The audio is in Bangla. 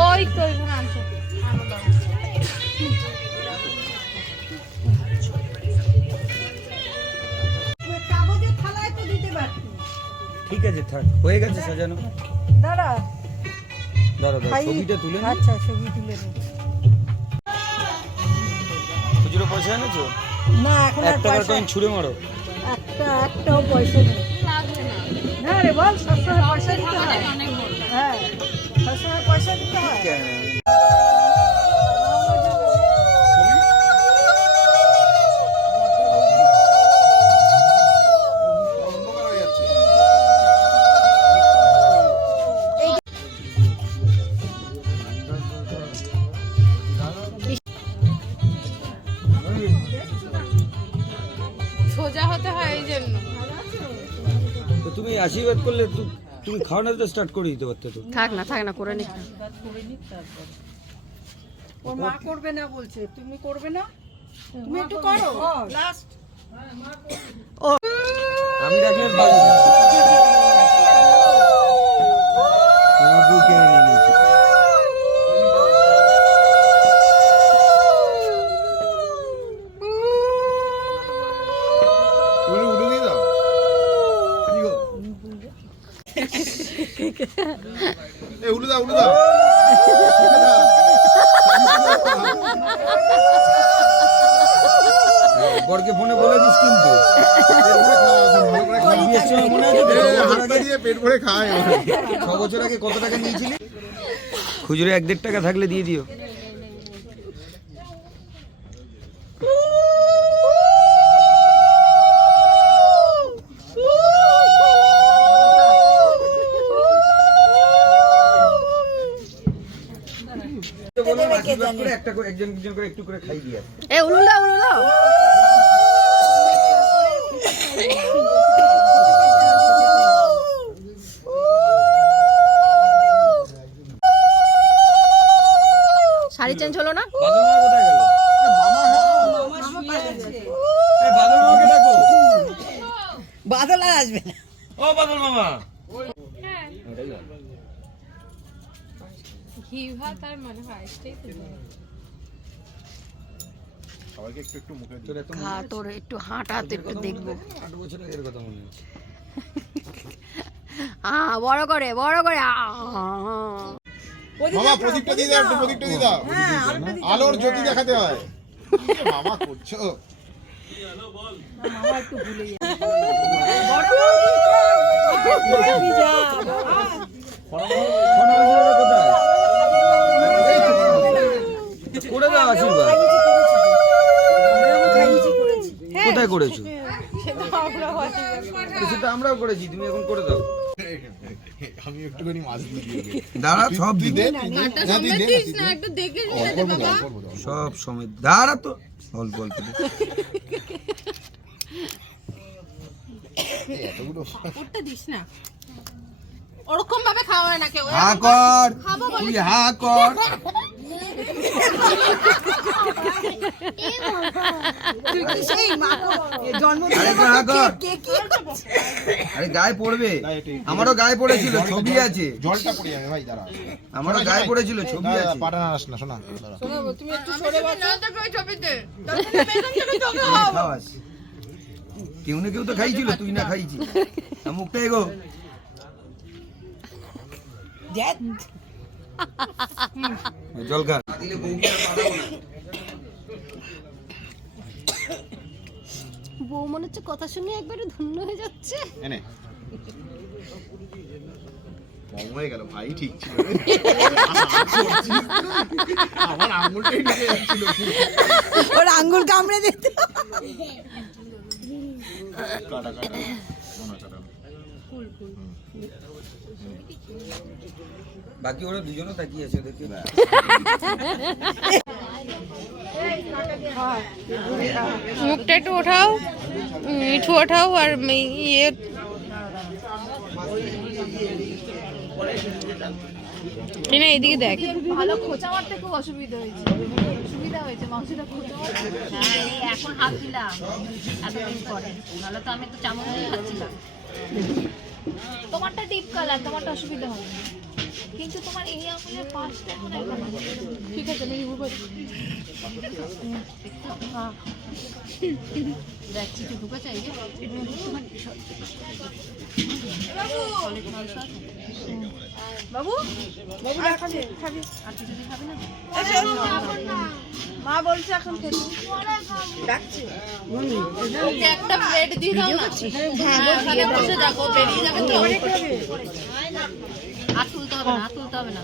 ওই তো এখানে আনছো। ঠিক আছে থাক, হয়ে গেছে সাজানো। দাঁড়া দাঁড়া ছবিটা তুলে নে। আচ্ছা ছবি তুলে নে। খুচরো পয়সা এনেছো? না এখন 1 টাকার কয়েন ছুঁড়ে মারো। একটাও পয়সা নেই। না রে বল, সবসময় পয়সা দিতে হয়। হ্যাঁ সবসময় পয়সা দিতে হয়। সোজা হতে হয় এই জন্য। তো তুমি আশীর্বাদ করলে তুমি খাওয়ানো তো স্টার্ট করে দিতে পারতে তো। থাক না করে নি। ওর মা করবে না বলছে, তুমি করবে না? তুমি একটু করো লাস্ট। আমি রাখলে ভালো না। না বুকে নিয়ে নিয়েছি। বরকে ফোনে বলে দিস কিন্তু পেট ভরে খায়। 6 বছর আগে কত টাকা নিয়েছিলি? খুচরো 1-1.5 টাকা থাকলে দিয়ে দিও। একজন করে একটু করে খাই দিয়ে উলুলা শাড়ি চেঞ্জ হলো না? বাদল আর আসবে না। ও বাদল মামা ঘি ভাত আর মনে হয় তোর একটু হাঁটাতে একটু দেখবো। 8 বছর আগের কথা মনে হচ্ছে। বড় করে মামা প্রদীপটা দিয়ে দাও, একটু প্রদীপটা দিয়ে দাও। আলোর জ্যোতি দেখাতে হয়। মামা করছো মামা একটু ভুলে করে দাও আশীর্বাদ। কোথায় করেছো? সেটা আমরাও করেছি, তুমি এখন করে দাও। আমি একটুখানি মাছ দিয়ে দিই। দাঁড়া সব দিবে সব সময়। দাঁড়া তো অল্প অল্প দিস না, ওরকম ভাবে খাওয়া হয় না কেউ। হা কর, তুই হা কর। আরে গায়ে পড়বে, আমারও গায়ে পড়েছিল, ছবি আছে। জলটা পড়ে যাবে ভাই, দাঁড়া। আমারও গায়ে পড়েছিল, ছবি আছে। পাটা নাড়াস না, শোনা। তুমি একটু সরে বসো তো ওই ছবিতে। খাওয়াস কেউ না কেউ তো খাইছিল, তুই না খাইছি। মুখটা এগো জল খা। বউ মনে হচ্ছে কথা শুনে একবারে ধন্য হয়ে যাচ্ছে। এনে কম হয়ে গেল ভাই, ঠিক ছিল। আমার আঙ্গুলটাই ঢুকে যাচ্ছিল। ওর আঙ্গুল কামড়ে দিত। কাটা কাটা সোনা কাটা। বাকি ওরা দুজনও তাকিয়ে আছে, দেখি মুখটা একটু ওঠাও, মিঠু ওঠাও, আর ইয়ে না এইদিকে দেখ ভালো খোঁচা মারতে খুব অসুবিধা হয়েছে, সুবিধা হয়েছে মাংসটা খোঁচা মারতে। হ্যাঁ এই এখন হাত দিলাম এতদিন পরে, নাহলে তো আমি তো চামচ দিয়ে খাচ্ছিলাম। তোমারটা ডিপ কালার, তোমারটা অসুবিধা হবে না। কিন্তু তোমার এই আঙুলের পাশটা এখন একদম ঠিক আছে। আমি ঘুরবো দেখ কিছু ঢুকে চাই যে বাবু বাবু খাবি খাবি আর কিছু দিয়ে খাবি না? মা বলছে এখন খেতে ডাকছি ওকে একটা প্লেট দিয়ে দাও না হ্যাঁ ওখানে বসে যাবো বেরিয়ে যাবে তো হাত তুলতে হবে না, হাত তুলতে হবে না।